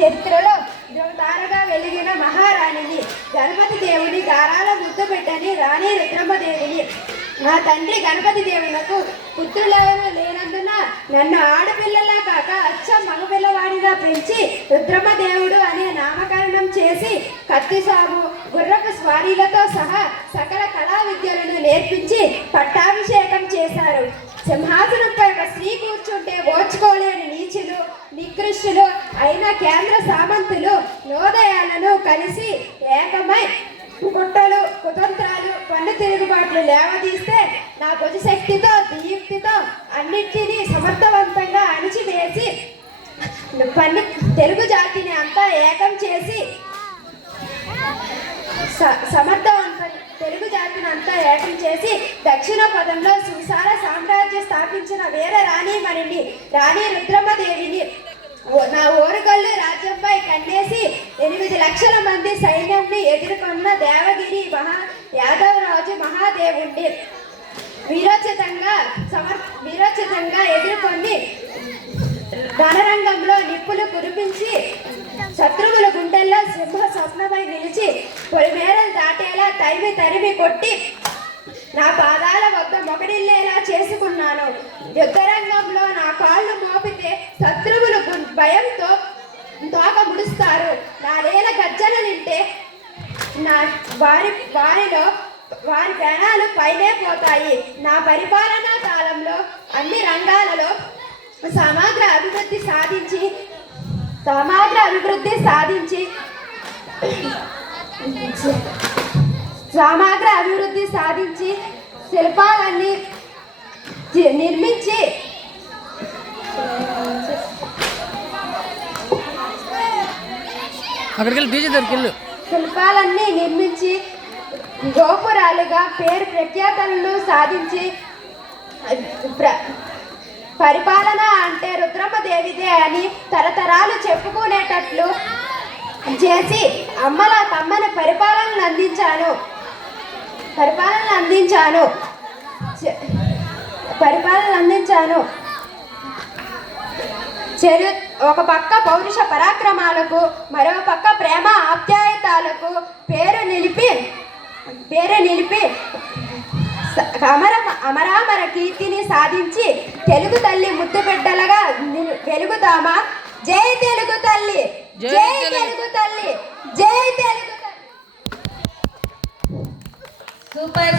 చరిత్రలో తారగా వెలిగిన మహారాణిని, గణపతి దేవుని గారాల ముద్దు పెట్టని రాణి రుద్రమ్మదేవిని. నా తండ్రి గణపతి దేవులకు పుత్రులెవరూ లేనందున నన్ను ఆడపిల్లలా కాక అచ్చం మగపిల్లవాడిగా పెంచి రుద్రమ్మదేవుడు అనే నామకరణం చేసి కత్తిసాము, గుర్రపు స్వారీలతో సహా సకల కళా విద్యలను నేర్పించి పట్టాభిషేకం చేశారు. సింహాసనంపై ఒక స్త్రీ కూర్చుంటే ఓర్చుకోలేని నీచులు, నికృష్టులు అయిన కేంద్ర సామంతులు నోదయాలను కలిసి ఏకమై కుట్రలు, కుతంత్రాలు, పన్ను తిరుగుబాట్లు లేవదీస్తే నా భుజశక్తితో, దీప్తితో అన్నిటినీ సమర్థవంతంగా అణిచివేసి తెలుగు జాతిని అంతా ఏకం చేసి తెలుగు జాతిని అంతా ఏకం చేసి దక్షిణ పదంలో సుసార సామ్రాజ్య స్థాపించిన వీర రాణిమణిని, రాణి రుద్రమ్మదేవిని. నా ఓరుగల్లు రాజ్యంపై కన్నేసి 8 లక్షల మంది సైన్యాన్ని ఎదుర్కొన్న దేవగిరి యాదవరాజు మహాదేవుణ్ణి వీరోచితంగా ఎదుర్కొని రణరంగంలో నిప్పులు కురిపించి శత్రువుల గుండెల్లో సింహ స్వప్నమై నిలిచి పొలిమేరలు దాటేలా తరిమి కొట్టి నా పాదాల వద్ద మొగడిల్లేలా చేసుకున్నాను. యుద్ధరంగంలో నా కాళ్ళు మోపితే శత్రువులు భయంతో తోక ముడుస్తారు. నా నేల గర్జన నింటే వారి ప్రాణాలు పైనే పోతాయి. నా పరిపాలనా కాలంలో అన్ని రంగాలలో సమగ్ర అభివృద్ధి సాధించి శిల్పాలన్నీ నిర్మించి గోపురాలుగా పేరు ప్రఖ్యాతలను సాధించి పరిపాలన అంటే రుద్రమ్మదేవిదే అని తరతరాలు చెప్పుకునేటట్లు చేసి అమ్మల తమ్మని పరిపాలనను అందించాను. ఒక పక్క పౌరుష పరాక్రమాలకు, మరో పక్క ప్రేమ ఆప్యాయతలకు పేరు నిలిపి అమరామర కీర్తిని సాధించి తెలుగు తల్లి ముద్దు బిడ్డలుగా వెలుగుతామా? జై తెలుగు తల్లి, జై తెలుగు తల్లి, జై తెలుగు తల్లి. సూపర్.